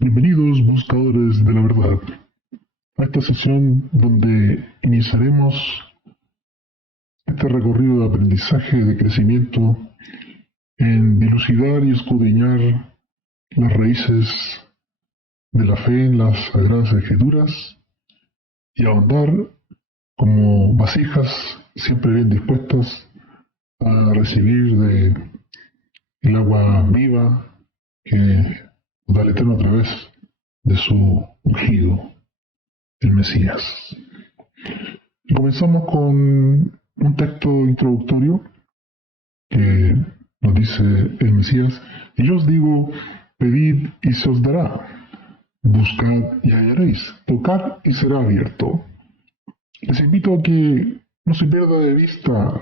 Bienvenidos buscadores de la verdad a esta sesión donde iniciaremos este recorrido de aprendizaje, de crecimiento, en dilucidar y escudriñar las raíces de la fe en las Sagradas Escrituras y ahondar como vasijas siempre bien dispuestas a recibir el agua viva que nos da el Eterno a través de su ungido, el Mesías. Y comenzamos con un texto introductorio que nos dice el Mesías: y yo os digo, pedid y se os dará, buscad y hallaréis, tocad y será abierto. Les invito a que no se pierda de vista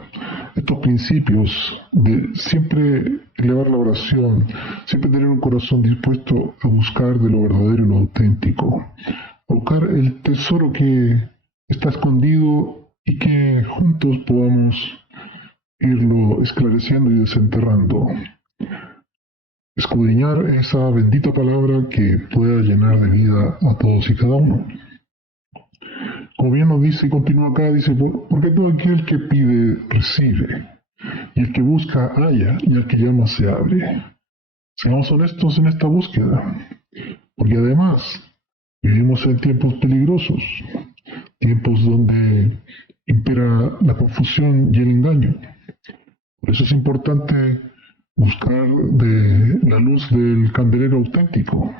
estos principios de siempre elevar la oración, siempre tener un corazón dispuesto a buscar de lo verdadero y lo auténtico, a buscar el tesoro que está escondido y que juntos podamos irlo esclareciendo y desenterrando. Escudriñar esa bendita palabra que pueda llenar de vida a todos y cada uno. Como bien nos dice y continúa acá, dice, porque todo aquel que pide, recibe, y el que busca, halla, y el que llama, se abre. Seamos honestos en esta búsqueda, porque además vivimos en tiempos peligrosos, tiempos donde impera la confusión y el engaño. Por eso es importante buscar de la luz del candelero auténtico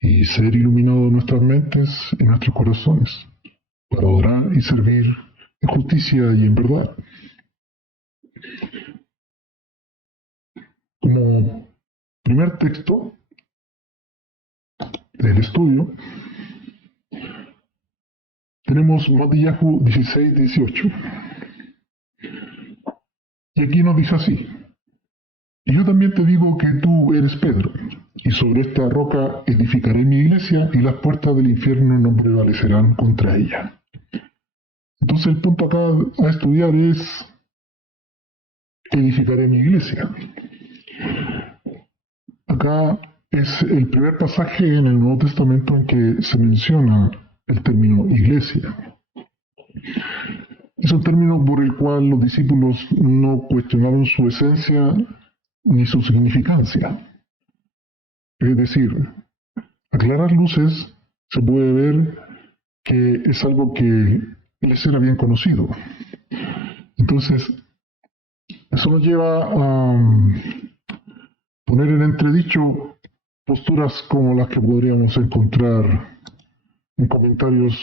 y ser iluminado en nuestras mentes y nuestros corazones para adorar y servir en justicia y en verdad. Como primer texto del estudio tenemos Mattiyahu 16:18. Y aquí nos dice así: y yo también te digo que tú eres Pedro, y sobre esta roca edificaré mi iglesia, y las puertas del infierno no prevalecerán contra ella. Entonces el punto acá a estudiar es: edificaré mi iglesia. Acá es el primer pasaje en el Nuevo Testamento en que se menciona el término iglesia. Es un término por el cual los discípulos no cuestionaron su esencia ni su significancia. Es decir, aclarar luces se puede ver que es algo que les era bien conocido. Entonces, eso nos lleva a poner en entredicho posturas como las que podríamos encontrar en comentarios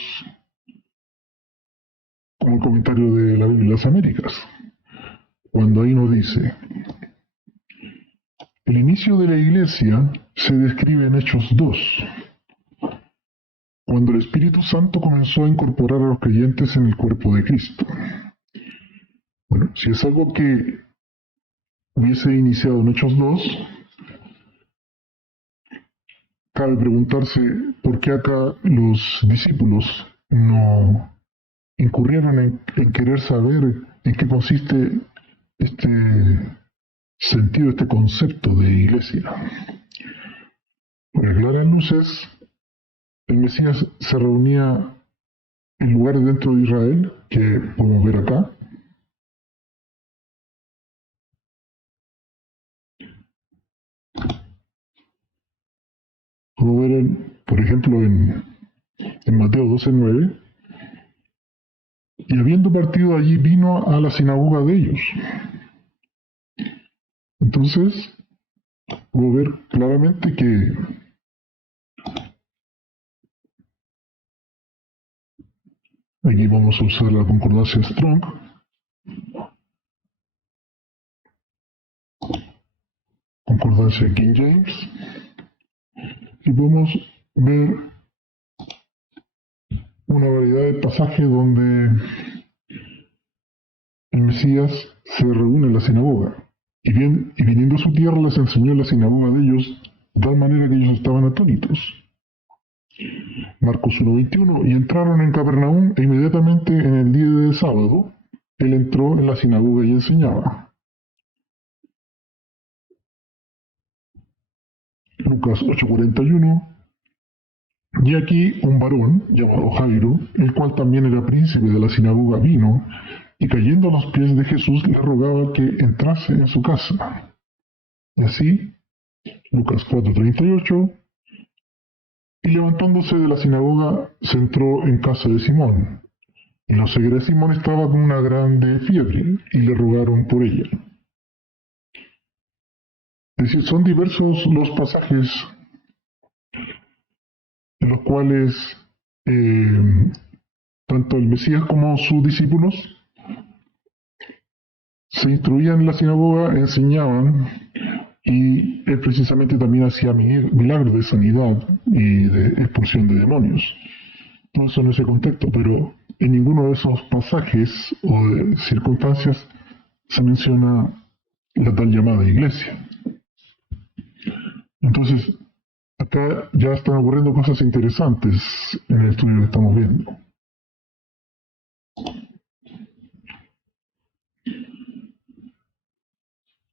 como el comentario de la Biblia de las Américas, cuando ahí nos dice: el inicio de la iglesia se describe en Hechos 2, cuando el Espíritu Santo comenzó a incorporar a los creyentes en el cuerpo de Cristo. Bueno, si es algo que hubiese iniciado en Hechos 2, cabe preguntarse por qué acá los discípulos no incurrieron en querer saber en qué consiste este sentido, este concepto de iglesia. Por aclarar luces, el Mesías se reunía en lugares dentro de Israel, que podemos ver acá. Podemos ver, por ejemplo, en Mateo 12:9, y habiendo partido allí vino a la sinagoga de ellos. Entonces, podemos ver claramente que aquí vamos a usar la concordancia Strong, concordancia King James, y podemos ver una variedad de pasajes donde el Mesías se reúne en la sinagoga, y viniendo a su tierra les enseñó en la sinagoga de ellos, de tal manera que ellos estaban atónitos. Marcos 1:21, y entraron en Capernaum, e inmediatamente en el día de sábado, él entró en la sinagoga y enseñaba. Lucas 8:41, Y aquí un varón llamado Jairo, el cual también era príncipe de la sinagoga, vino y cayendo a los pies de Jesús le rogaba que entrase en su casa. Y así, Lucas 4:38, y levantándose de la sinagoga se entró en casa de Simón. Y la suegra de Simón estaba con una grande fiebre y le rogaron por ella. Es decir, son diversos los pasajes en los cuales tanto el Mesías como sus discípulos se instruían en la sinagoga, enseñaban, y él precisamente también hacía milagros de sanidad y de expulsión de demonios. Todo eso en ese contexto, pero en ninguno de esos pasajes o de circunstancias se menciona la tal llamada iglesia. Entonces, acá ya están ocurriendo cosas interesantes en el estudio que estamos viendo.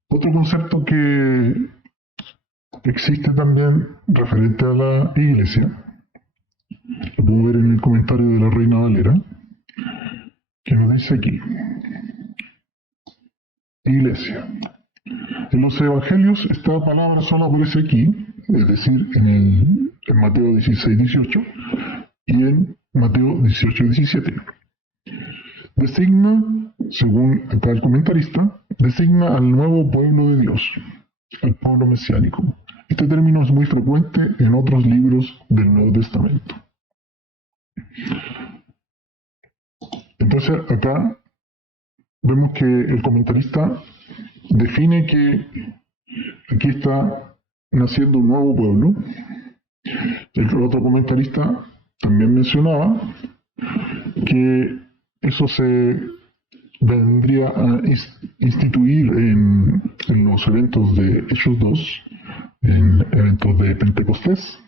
Otro concepto que existe también referente a la iglesia, lo podemos ver en el comentario de la Reina Valera, que nos dice aquí: iglesia. En los evangelios esta palabra solo aparece aquí, es decir, en Mateo 16:18 y en Mateo 18:17. Designa, según acá el comentarista, designa al nuevo pueblo de Dios, al pueblo mesiánico. Este término es muy frecuente en otros libros del Nuevo Testamento. Entonces acá vemos que el comentarista define que aquí está naciendo un nuevo pueblo. El otro comentarista también mencionaba que eso se vendría a instituir en los eventos de Hechos 2, en eventos de Pentecostés.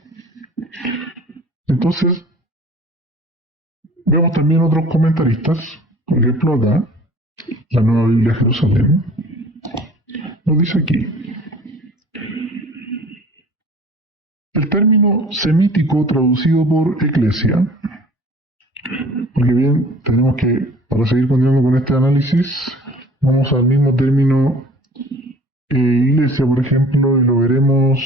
Entonces, vemos también otros comentaristas, por ejemplo acá, la Nueva Biblia de Jerusalén, nos dice aquí: el término semítico traducido por eclesia, porque bien, tenemos que, para seguir continuando con este análisis, vamos al mismo término iglesia, por ejemplo, y lo veremos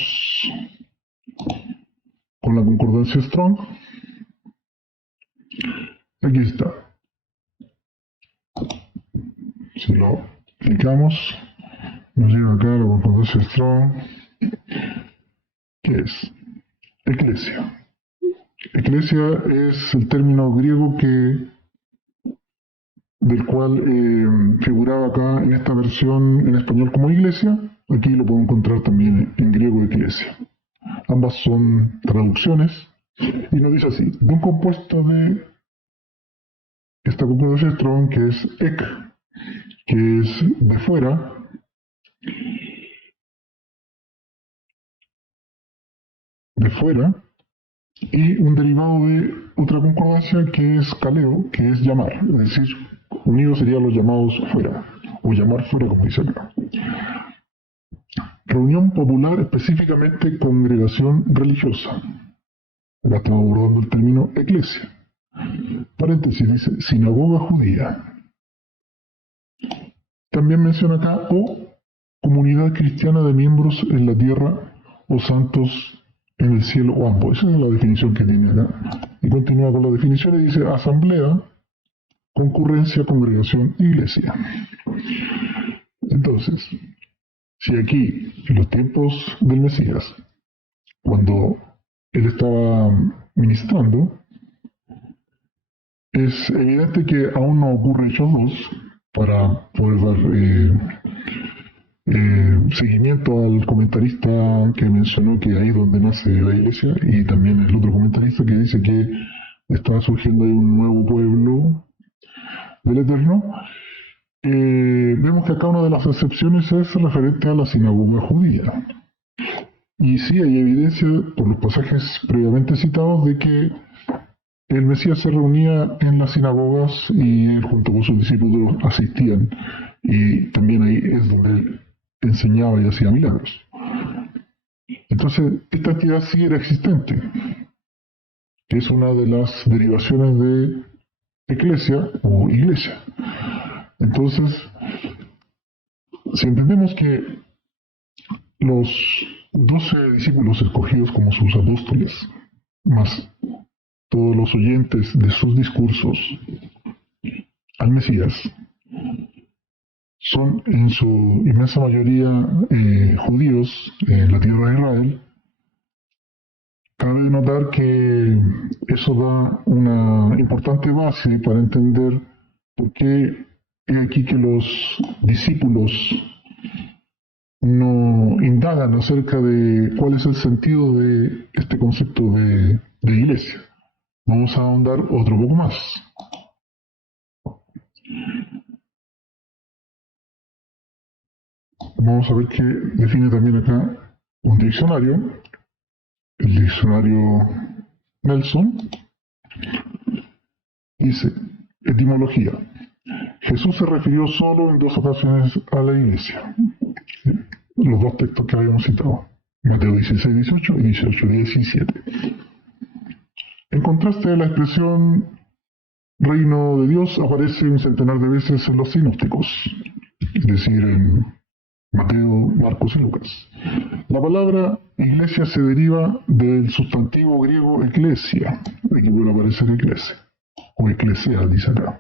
con la concordancia Strong. Aquí está. Si lo clicamos, nos lleva acá a la concordancia Strong, que es eclesia. Eclesia es el término griego del cual figuraba acá en esta versión en español como iglesia. Aquí lo podemos encontrar también en griego eclesia. Ambas son traducciones y nos dice así: de un compuesto de esta concordancia Strong, que es ek, que es de fuera, y un derivado de otra concordancia que es kaleo, que es llamar, es decir, unidos serían los llamados fuera, o llamar fuera, como dice acá. Reunión popular, específicamente congregación religiosa. Acá estamos abordando el término eclesia. Paréntesis, dice sinagoga judía. También menciona acá, o comunidad cristiana de miembros en la tierra, o santos en el cielo, o ambos. Esa es la definición que tiene acá. Y continúa con la definición y dice asamblea, concurrencia, congregación, iglesia. Entonces, si aquí, en los tiempos del Mesías, cuando él estaba ministrando, es evidente que aún no ocurre Hechos 2 para poder dar seguimiento al comentarista que mencionó que ahí es donde nace la iglesia, y también el otro comentarista que dice que está surgiendo ahí un nuevo pueblo del Eterno. Vemos que acá una de las excepciones es referente a la sinagoga judía. Y sí hay evidencia por los pasajes previamente citados de que el Mesías se reunía en las sinagogas y él junto con sus discípulos asistían, y también ahí es donde él enseñaba y hacía milagros. Entonces, esta actividad sí era existente. que es una de las derivaciones de eclesia o iglesia. Entonces, si entendemos que los 12 discípulos escogidos como sus apóstoles, más todos los oyentes de sus discursos al Mesías, son en su inmensa mayoría judíos en la tierra de Israel, cabe notar que eso da una importante base para entender por qué es aquí que los discípulos no indagan acerca de cuál es el sentido de este concepto de iglesia. Vamos a ahondar otro poco más. Vamos a ver que define también acá un diccionario, el diccionario Nelson. Dice, etimología. Jesús se refirió solo en 2 ocasiones a la iglesia. Los 2 textos que habíamos citado, Mateo 16:18 y 18:17. En contraste, la expresión reino de Dios aparece un centenar de veces en los sinópticos, es decir, en Mateo, Marcos y Lucas. La palabra iglesia se deriva del sustantivo griego eclesia, aquí vuelve a aparecer iglesia, o eclesia, dice acá,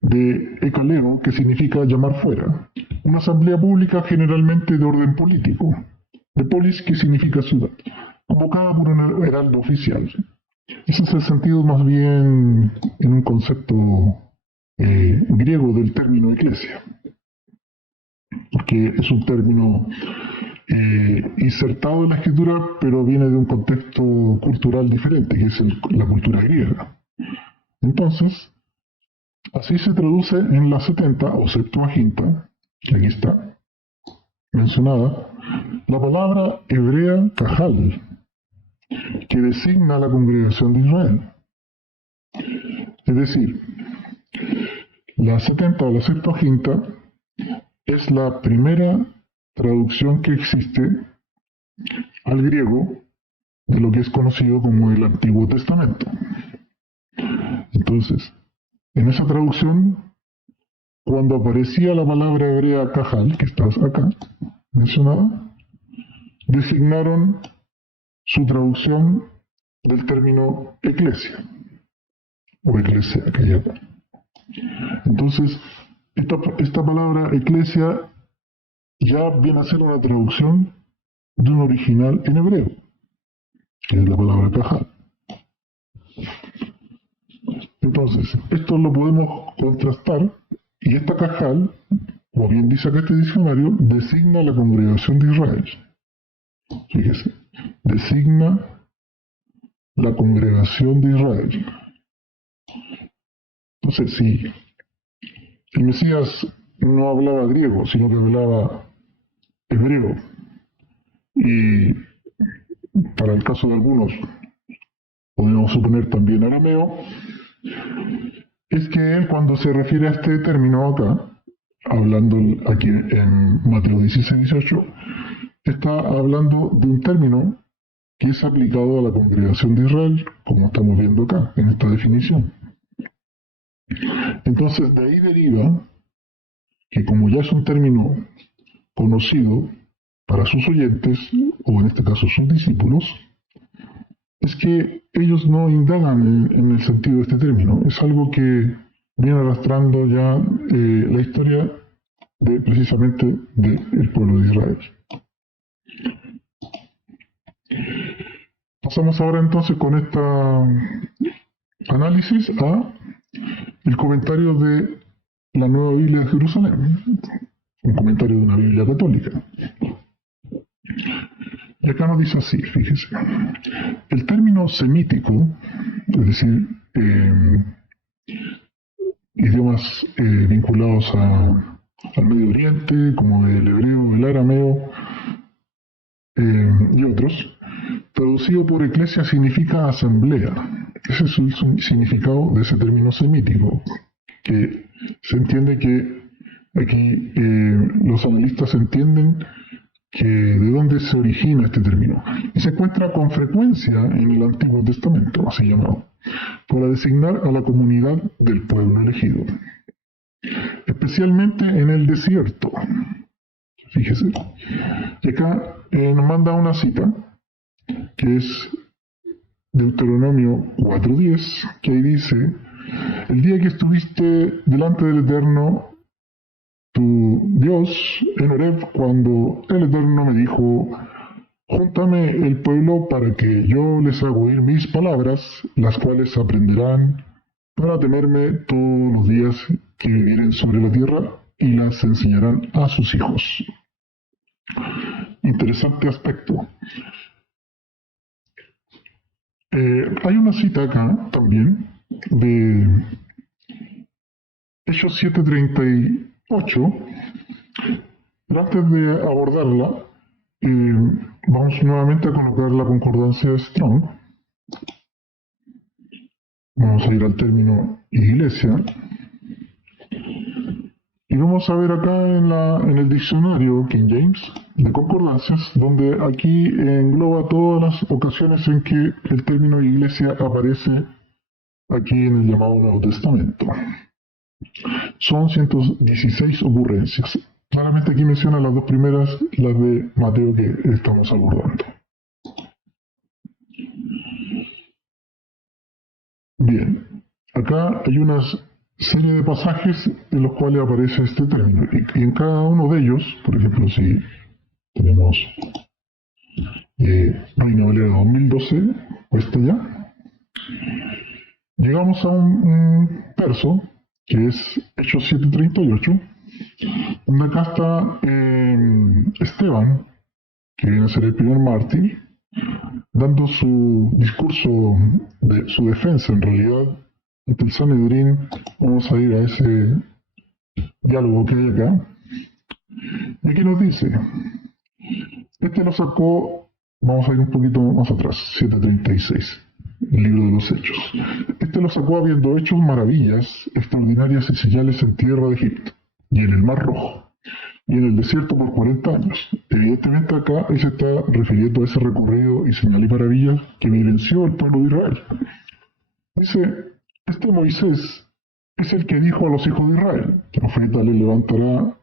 de ekaleo, que significa llamar fuera, una asamblea pública generalmente de orden político, de polis, que significa ciudad, convocada por un heraldo oficial. Ese es el sentido más bien en un concepto griego del término iglesia, porque es un término insertado en la escritura, pero viene de un contexto cultural diferente, que es la cultura griega. Entonces, así se traduce en la 70 o Septuaginta, que aquí está mencionada, la palabra hebrea Cajal, que designa a la congregación de Israel. Es decir, la 70 o la Septuaginta es la primera traducción que existe al griego de lo que es conocido como el Antiguo Testamento. Entonces, en esa traducción, cuando aparecía la palabra hebrea Cajal, que está acá mencionada, designaron su traducción del término eclesia o eclesia que hay acá. Entonces, esta palabra eclesia ya viene a ser una traducción de un original en hebreo, que es la palabra Cajal. Entonces, esto lo podemos contrastar, y esta Cajal, como bien dice acá este diccionario, designa a la congregación de Israel. Fíjese, designa la congregación de Israel. Entonces, si el Mesías no hablaba griego, sino que hablaba hebreo, y para el caso de algunos podemos suponer también arameo, es que él, cuando se refiere a este término acá, hablando aquí en Mateo 16:18, está hablando de un término que es aplicado a la congregación de Israel, como estamos viendo acá, en esta definición. Entonces, de ahí deriva que, como ya es un término conocido para sus oyentes, o en este caso sus discípulos, es que ellos no indagan en el sentido de este término. Es algo que viene arrastrando ya la historia precisamente del pueblo de Israel. Pasamos ahora entonces con este análisis a el comentario de la Nueva Biblia de Jerusalén, un comentario de una Biblia católica. Y acá nos dice así, fíjese, el término semítico, es decir, idiomas vinculados al Medio Oriente, como el hebreo, el arameo y otros, traducido por eclesia significa asamblea. Ese es el significado de ese término semítico, que se entiende que aquí los analistas entienden de dónde se origina este término. Y se encuentra con frecuencia en el Antiguo Testamento, así llamado, para designar a la comunidad del pueblo elegido, especialmente en el desierto. Fíjese. Y acá nos manda una cita, que es Deuteronomio 4:10, que ahí dice: el día que estuviste delante del Eterno, tu Dios, en Horeb, cuando el Eterno me dijo: júntame el pueblo para que yo les haga oír mis palabras, las cuales aprenderán para temerme todos los días que vivieren sobre la tierra, y las enseñarán a sus hijos. Interesante aspecto. Hay una cita acá también de Hechos 7:38, pero antes de abordarla, vamos nuevamente a colocar la concordancia Strong. Vamos a ir al término iglesia. Y vamos a ver acá en el diccionario King James de concordancias, donde aquí engloba todas las ocasiones en que el término iglesia aparece aquí en el llamado Nuevo Testamento. Son 116 ocurrencias. Claramente aquí menciona las dos primeras, las de Mateo que estamos abordando. Bien, acá hay una serie de pasajes en los cuales aparece este término. Y en cada uno de ellos, por ejemplo, si tenemos Reina Valera 2012, puesta ya, llegamos a un verso que es Hechos 7:38, donde acá está Esteban, que viene a ser el primer mártir, dando su discurso de su defensa, en realidad, ante el Sanedrín. Vamos a ir a ese diálogo que hay acá. Y aquí nos dice, este lo sacó, vamos a ir un poquito más atrás, 7:36, el libro de los Hechos. Este lo sacó habiendo hecho maravillas extraordinarias y señales en tierra de Egipto y en el Mar Rojo y en el desierto por 40 años. Evidentemente acá se está refiriendo a ese recorrido y señal y maravillas que evidenció el pueblo de Israel. Dice, este Moisés es el que dijo a los hijos de Israel: profeta le levantará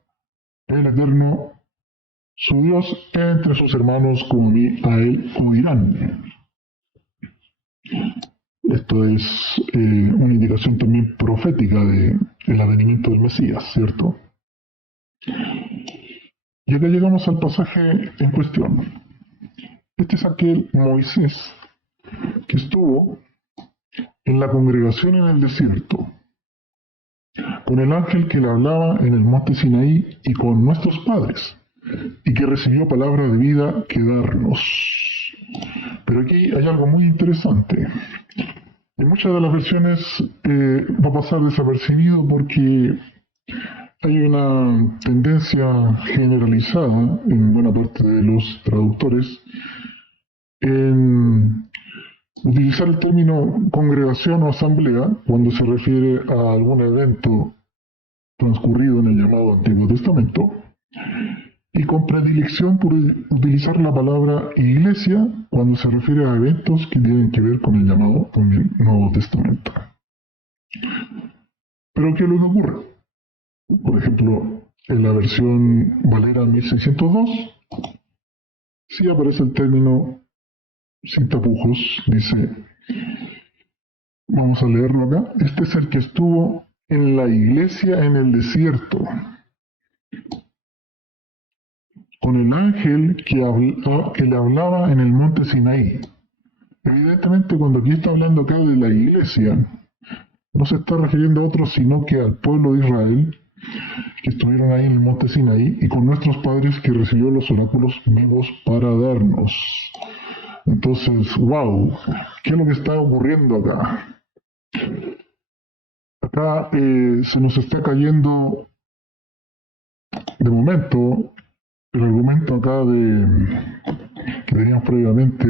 el Eterno, su Dios, entre sus hermanos, como a él oirán. Esto es una indicación también profética del advenimiento del Mesías, ¿cierto? Y acá llegamos al pasaje en cuestión. Este es aquel Moisés que estuvo en la congregación en el desierto, con el ángel que le hablaba en el monte Sinaí y con nuestros padres, y que recibió palabra de vida que darnos. Pero aquí hay algo muy interesante. En muchas de las versiones va a pasar desapercibido porque hay una tendencia generalizada en buena parte de los traductores en utilizar el término congregación o asamblea cuando se refiere a algún evento transcurrido en el llamado Antiguo Testamento, y con predilección por utilizar la palabra iglesia cuando se refiere a eventos que tienen que ver con el llamado Nuevo Testamento. Pero ¿qué es lo que ocurre? Por ejemplo, en la versión Valera 1602, sí aparece el término sin tapujos, dice, vamos a leerlo acá: este es el que estuvo en la iglesia en el desierto, con el ángel que le hablaba en el monte Sinaí. Evidentemente, cuando aquí está hablando acá de la iglesia, no se está refiriendo a otros, sino que al pueblo de Israel, que estuvieron ahí en el monte Sinaí, y con nuestros padres, que recibió los oráculos vivos para darnos. Entonces, wow, ¿qué es lo que está ocurriendo acá? Acá se nos está cayendo, de momento, el argumento acá que teníamos previamente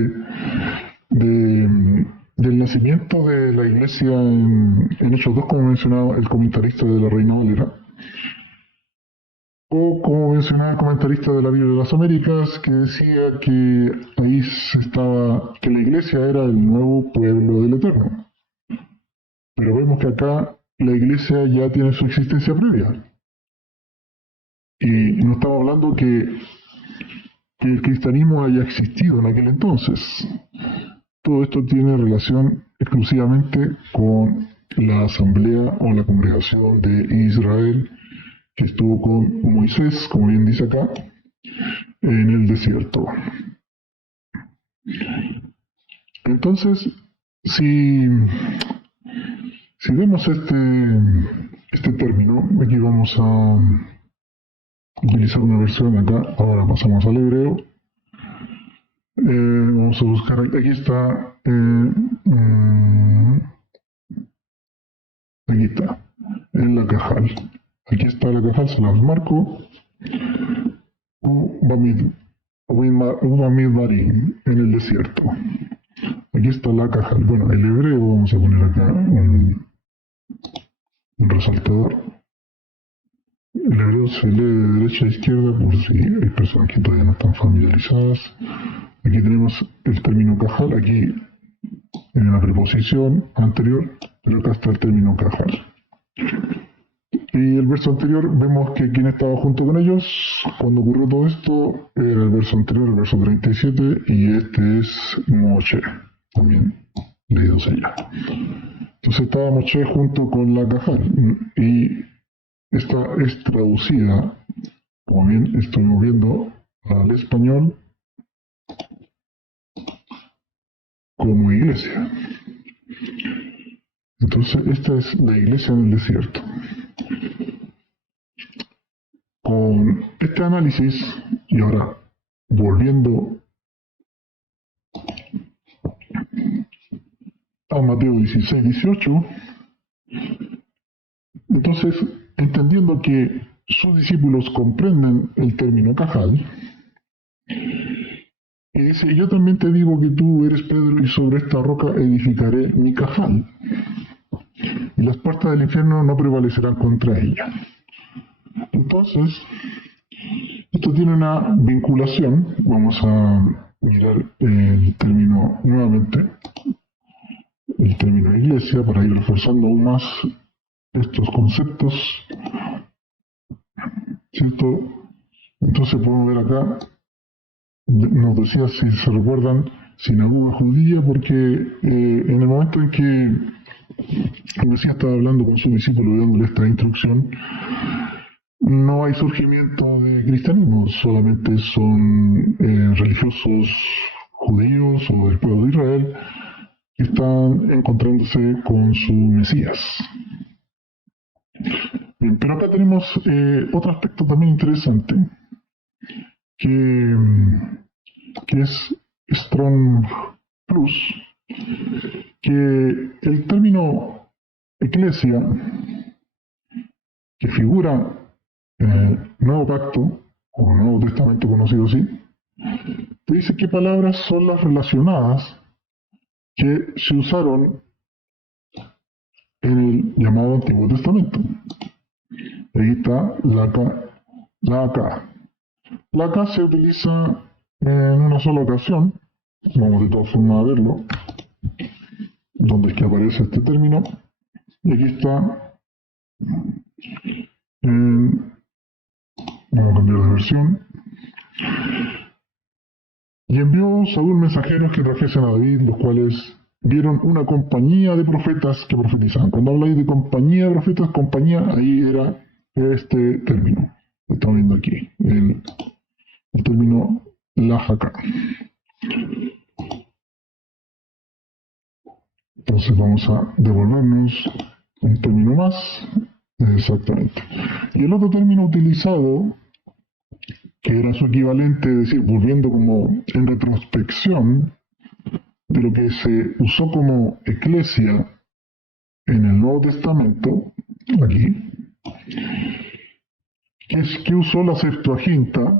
del nacimiento de la iglesia en Hechos 2, como mencionaba el comentarista de la Reina Valera. O como mencionaba el comentarista de la Biblia de las Américas, que decía que ahí que la iglesia era el nuevo pueblo del Eterno. Pero vemos que acá la iglesia ya tiene su existencia previa. Y no estamos hablando que el cristianismo haya existido en aquel entonces. Todo esto tiene relación exclusivamente con la asamblea o la congregación de Israel que estuvo con Moisés, como bien dice acá, en el desierto. Entonces, si vemos este término, aquí vamos a utilizar una versión acá, ahora pasamos al hebreo. Vamos a buscar, aquí está, aquí está, en la cajal. Aquí está la cajal, se las marco. Ubamidbarim, en el desierto. Aquí está la cajal. Bueno, el hebreo, vamos a poner acá un resaltador. El hebreo se lee de derecha a izquierda por si hay personas que todavía no están familiarizadas. Aquí tenemos el término cajal, aquí en la preposición anterior, pero acá está el término cajal. Y el verso anterior, vemos que quien estaba junto con ellos cuando ocurrió todo esto era el verso anterior, el verso 37, y este es Moshe, también leído allá. Entonces estaba Moshe junto con la cajal, y esta es traducida, como bien estuvimos viendo, al español como iglesia. Entonces esta es la iglesia en el desierto. Con este análisis, y ahora volviendo a Mateo 16, 18, entonces, entendiendo que sus discípulos comprenden el término cajal, y dice, yo también te digo que tú eres Pedro y sobre esta roca edificaré mi cajal, y las puertas del infierno no prevalecerán contra ella. Entonces, esto tiene una vinculación, vamos a mirar el término nuevamente, el término iglesia, para ir reforzando aún más estos conceptos, ¿cierto? Entonces podemos ver acá, nos decía, si se recuerdan, sinagoga judía, porque en el momento en que el Mesías estaba hablando con su discípulo y dándole esta instrucción, no hay surgimiento de cristianismo, solamente son religiosos judíos o del pueblo de Israel que están encontrándose con su Mesías. Bien, pero acá tenemos otro aspecto también interesante, que es Strong Plus, que el término eclesia, que figura en el Nuevo Pacto, o Nuevo Testamento conocido así, te dice qué palabras son las relacionadas que se usaron en el llamado Antiguo Testamento. Ahí está la acá. La acá se utiliza en una sola ocasión, vamos de todas formas a verlo, donde es que aparece este término, y aquí está, vamos a cambiar de versión. Y envió Saúl mensajeros que trajesen a David, los cuales vieron una compañía de profetas que profetizaban. Cuando habláis de compañía de profetas, compañía, ahí era este término. Lo estamos viendo aquí, el término Lajaca. Entonces vamos a devolvernos un término más. Exactamente. Y el otro término utilizado, que era su equivalente, es decir, volviendo como en retrospección de lo que se usó como eclesia en el Nuevo Testamento, aquí, es que usó la Septuaginta,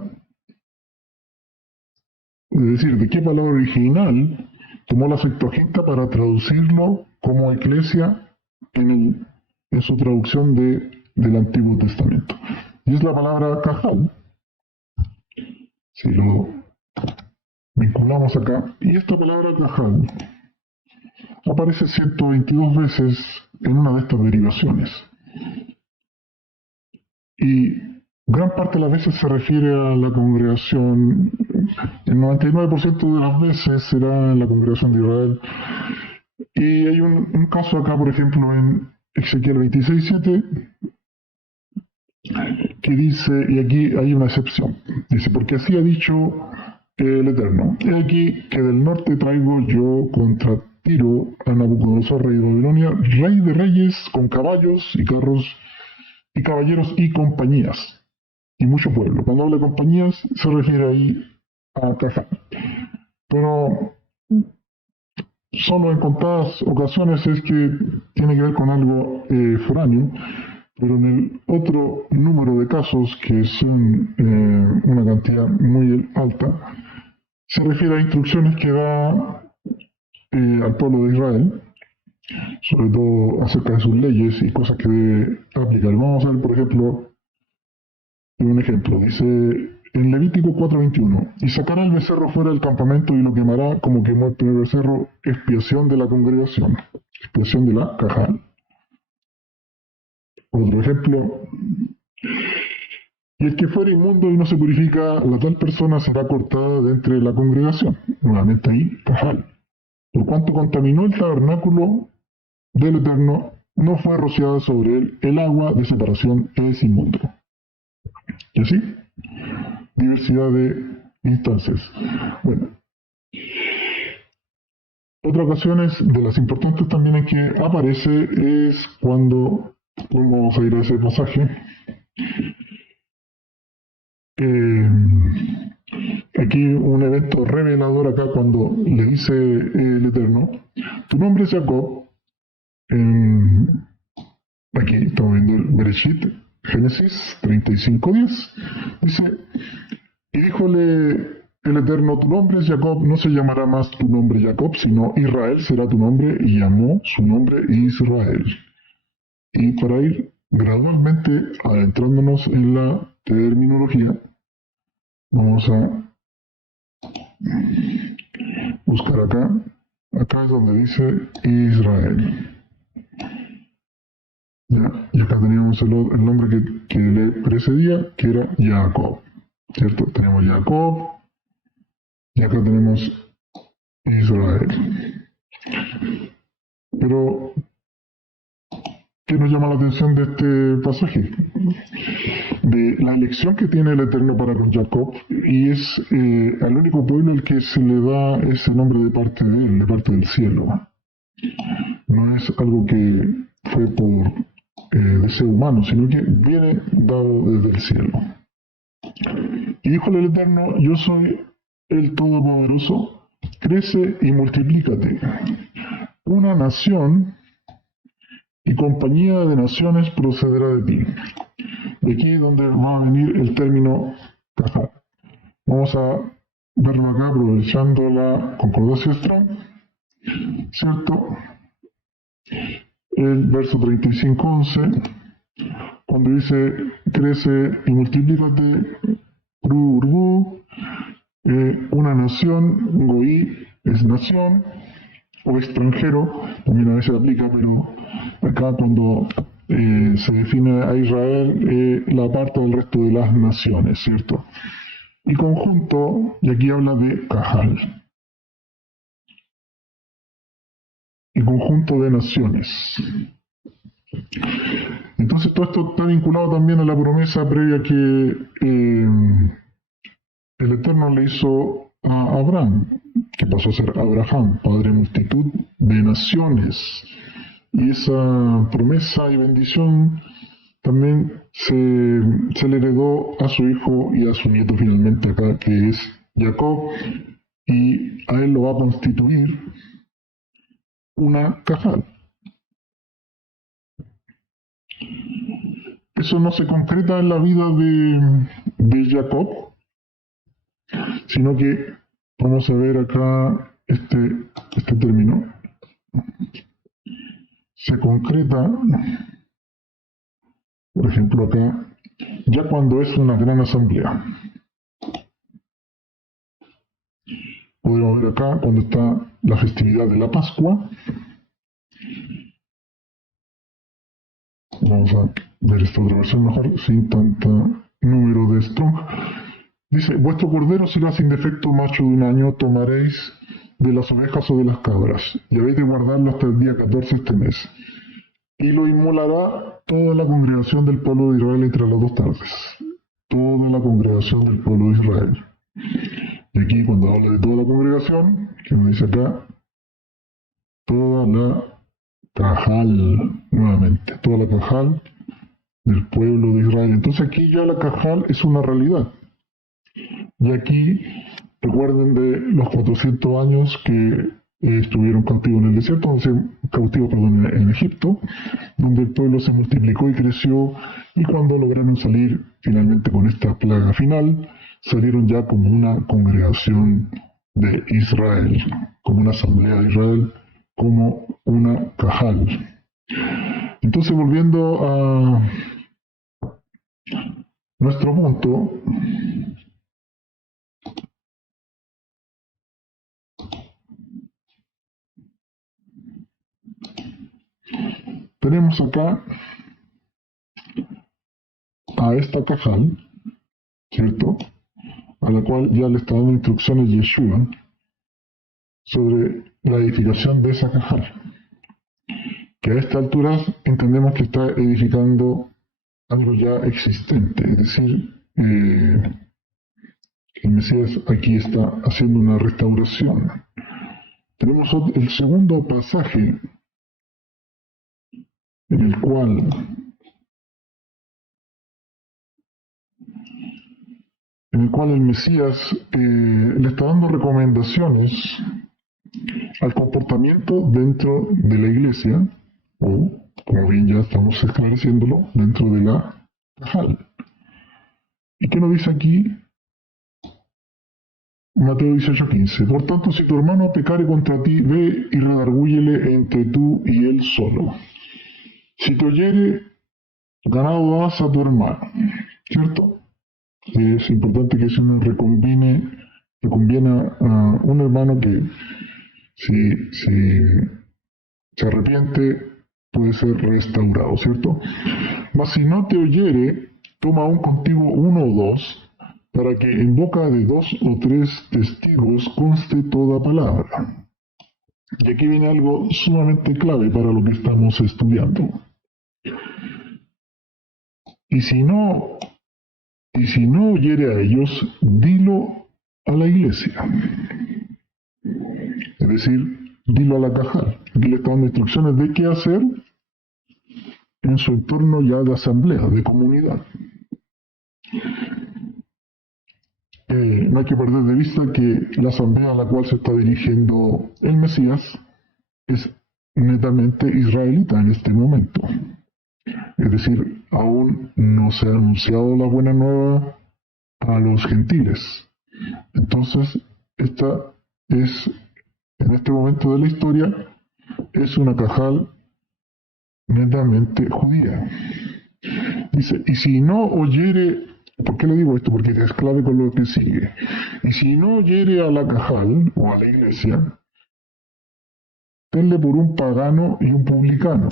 es decir, de qué palabra original tomó la Septuaginta para traducirlo como eclesia en su traducción del Antiguo Testamento. y es la palabra cajal. Si lo vinculamos acá, y esta palabra cajal aparece 122 veces en una de estas derivaciones. Y gran parte de las veces se refiere a la congregación, el 99% de las veces será en la congregación de Israel. Y hay un caso acá, por ejemplo, en Ezequiel 26:7, que dice, y aquí hay una excepción, dice, porque así ha dicho el Eterno, he aquí que del norte traigo yo contra Tiro a Nabucodonosor, rey de Babilonia, rey de reyes, con caballos y carros y caballeros y compañías, y mucho pueblo. Cuando habla de compañías, se refiere ahí a Cajal. Pero solo en contadas ocasiones es que tiene que ver con algo foráneo, pero en el otro número de casos, que son una cantidad muy alta, se refiere a instrucciones que da al pueblo de Israel, sobre todo acerca de sus leyes y cosas que debe aplicar. Vamos a ver, por ejemplo, un ejemplo. Dice en Levítico 4:21, y sacará el becerro fuera del campamento y lo quemará como quemó el primer becerro, expiación de la congregación, expiación de la cajal. Otro ejemplo, y el que fuera inmundo y no se purifica, la tal persona será cortada de entre la congregación. Nuevamente ahí, cajal. Por cuanto contaminó el tabernáculo del Eterno, no fue rociada sobre él el agua de separación, es inmundo. Y así, diversidad de instancias. Bueno, otra ocasión de las importantes también en que aparece es cuando, vamos a ir a ese pasaje, aquí un evento revelador acá cuando le dice el Eterno, tu nombre es Jacob, aquí estamos viendo el Bereshit, Génesis 35:10, dice, y díjole el Eterno, tu nombre es Jacob, no se llamará más tu nombre Jacob, sino Israel será tu nombre, y llamó su nombre Israel. Y para ir gradualmente adentrándonos en la terminología, vamos a buscar acá. Acá es donde dice Israel. ¿Ya? Y acá teníamos el nombre que le precedía, que era Jacob. ¿Cierto? Tenemos Jacob y acá tenemos Israel. Pero, ¿qué nos llama la atención de este pasaje? De la elección que tiene el Eterno para con Jacob, y es al único pueblo al que se le da ese nombre de parte de él, de parte del cielo. No es algo que fue por deseo humano, sino que viene dado desde el cielo. Y díjole el Eterno, yo soy el Todopoderoso, crece y multiplícate. Una nación y compañía de naciones procederá de ti. De aquí es donde va a venir el término cajal. Vamos a verlo acá aprovechando la concordancia Strong, ¿cierto? El verso 35:11, cuando dice crece y multiplícate, una nación, goí es nación, o extranjero, también a veces aplica, pero acá cuando se define a Israel, la parte del resto de las naciones, ¿cierto? Y conjunto, y aquí habla de cajal, y conjunto de naciones. Entonces todo esto está vinculado también a la promesa previa que el Eterno le hizo a Abraham, que pasó a ser Abraham, padre de multitud de naciones. Y esa promesa y bendición también se le heredó a su hijo y a su nieto finalmente acá, que es Jacob, y a él lo va a constituir una cajal. Eso no se concreta en la vida de Jacob, sino que vamos a ver acá este término. Se concreta, por ejemplo, acá ya cuando es una gran asamblea. Podemos ver acá cuando está la festividad de la Pascua. Vamos a ver esta otra versión mejor, sin tanta número de Strong. Dice, vuestro cordero será sin defecto macho de un año, tomaréis de las ovejas o de las cabras, y habéis de guardarlo hasta el día 14 de este mes. Y lo inmolará toda la congregación del pueblo de Israel entre las 2 tardes. Toda la congregación del pueblo de Israel. Y aquí cuando habla de toda la congregación, que me dice acá, toda la cajal, nuevamente, toda la cajal del pueblo de Israel. Entonces aquí ya la cajal es una realidad. Y aquí, recuerden de los 400 años que estuvieron cautivos en el desierto, cautivos, en Egipto, donde el pueblo se multiplicó y creció, y cuando lograron salir finalmente con esta plaga final, salieron ya como una congregación de Israel, como una asamblea de Israel, como una cajal. Entonces, volviendo a nuestro punto, tenemos acá a esta cajal, ¿cierto? A la cual ya le está dando instrucciones Yeshua sobre la edificación de esa cajal. Que a esta altura entendemos que está edificando algo ya existente, es decir, el Mesías aquí está haciendo una restauración. Tenemos el segundo pasaje en el cual el Mesías le está dando recomendaciones al comportamiento dentro de la iglesia, o, como bien ya estamos esclareciéndolo, dentro de la cajal. ¿Y qué nos dice aquí? Mateo 18:15. Por tanto, si tu hermano pecare contra ti, ve y redargúyele entre tú y él solo. Si te oyere, ganado das a tu hermano. ¿Cierto? Es importante que se nos reconviene a un hermano que si se arrepiente puede ser restaurado, ¿cierto? Mas si no te oyere, toma aún contigo uno o dos, para que en boca de 2 o 3 testigos conste toda palabra. Y aquí viene algo sumamente clave para lo que estamos estudiando. Y si no oyere a ellos, dilo a la iglesia. Es decir, dilo a la cajal. Aquí le está dando instrucciones de qué hacer en su entorno ya de asamblea, de comunidad. No hay que perder de vista que la asamblea a la cual se está dirigiendo el Mesías es netamente israelita en este momento. Es decir, aún no se ha anunciado la buena nueva a los gentiles. Entonces, esta es, en este momento de la historia, es una cajal netamente judía. Dice, y si no oyere, ¿por qué le digo esto? Porque es clave con lo que sigue. Y si no oyere a la cajal o a la iglesia, tenle por un pagano y un publicano.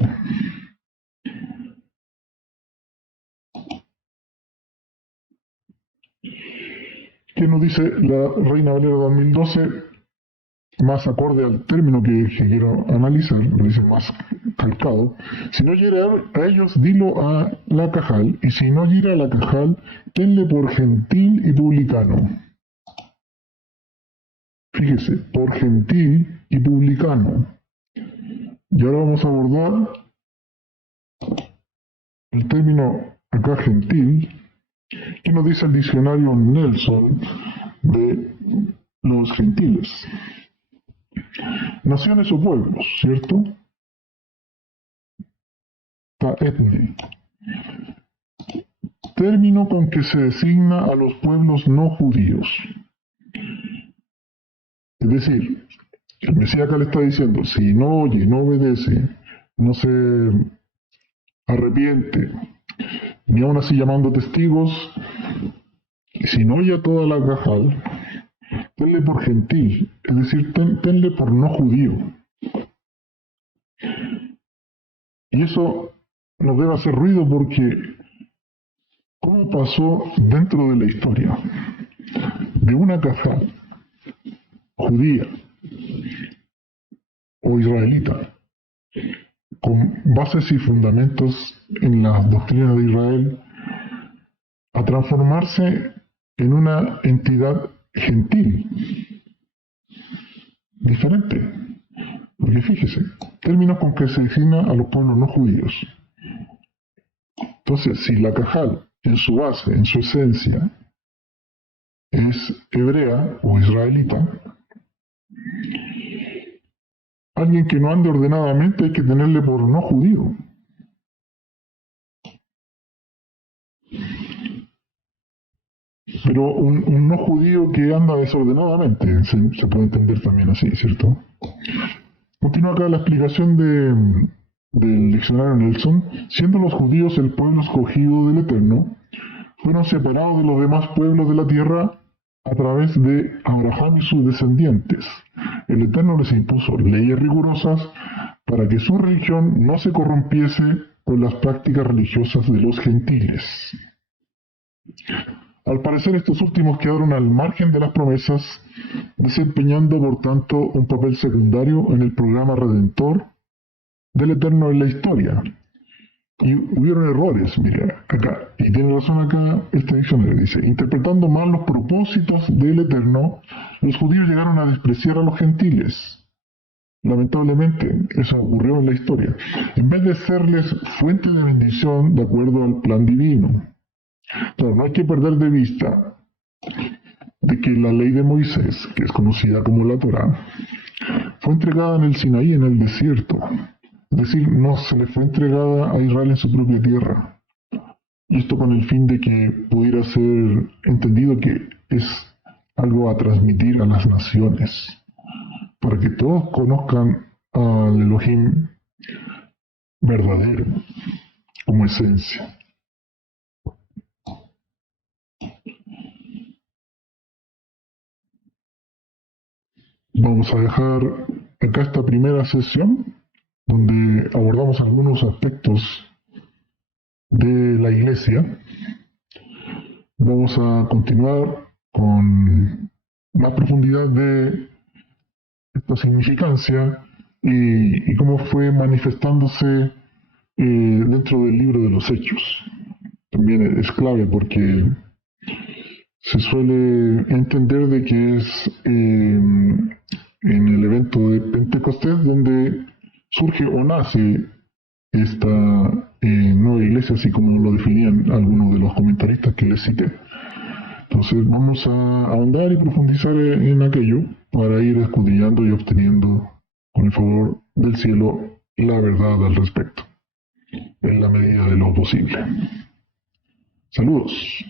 ¿Qué nos dice la Reina Valera 2012? Más acorde al término que quiero analizar, lo dice más calcado. Si no oyere a ellos, dilo a la cajal, y si no oyere a la cajal, tenle por gentil y publicano. Fíjese, por gentil y publicano. Y ahora vamos a abordar el término acá gentil, que nos dice el diccionario Nelson de los gentiles. Naciones o pueblos, ¿cierto? Ta etne. Término con que se designa a los pueblos no judíos. Es decir, el Mesías acá le está diciendo, si no oye, no obedece, no se arrepiente, ni aún así llamando testigos, si no ya toda la Cajal, tenle por gentil, es decir, tenle por no judío. Y eso nos debe hacer ruido porque ¿cómo pasó dentro de la historia de una Cajal judía o israelita con bases y fundamentos en las doctrinas de Israel a transformarse en una entidad gentil, diferente? Porque fíjese, términos con que se designa a los pueblos no judíos. Entonces, si la Cajal, en su base, en su esencia, es hebrea o israelita, alguien que no ande ordenadamente hay que tenerle por no judío. Pero un no judío que anda desordenadamente, se puede entender también así, ¿cierto? Continúa acá la explicación del diccionario Nelson. Siendo los judíos el pueblo escogido del Eterno, fueron separados de los demás pueblos de la tierra a través de Abraham y sus descendientes. El Eterno les impuso leyes rigurosas para que su religión no se corrompiese con las prácticas religiosas de los gentiles. Al parecer estos últimos quedaron al margen de las promesas, desempeñando por tanto un papel secundario en el programa redentor del Eterno en la historia. Y hubieron errores, mira, acá, y tiene razón acá este diccionario, dice, interpretando mal los propósitos del Eterno, los judíos llegaron a despreciar a los gentiles. Lamentablemente, eso ocurrió en la historia, en vez de serles fuente de bendición de acuerdo al plan divino. Claro, no hay que perder de vista de que la ley de Moisés, que es conocida como la Torá, fue entregada en el Sinaí, en el desierto. Es decir, no se le fue entregada a Israel en su propia tierra. Y esto con el fin de que pudiera ser entendido que es algo a transmitir a las naciones, para que todos conozcan al Elohim verdadero como esencia. Vamos a dejar acá esta primera sesión donde abordamos algunos aspectos de la iglesia. Vamos a continuar con más profundidad de esta significancia y cómo fue manifestándose dentro del libro de los Hechos. También es clave porque se suele entender de que es en el evento de Pentecostés donde surge o nace esta nueva iglesia, así como lo definían algunos de los comentaristas que les cité. Entonces vamos a ahondar y profundizar en aquello para ir escudriñando y obteniendo, con el favor del cielo, la verdad al respecto, en la medida de lo posible. Saludos.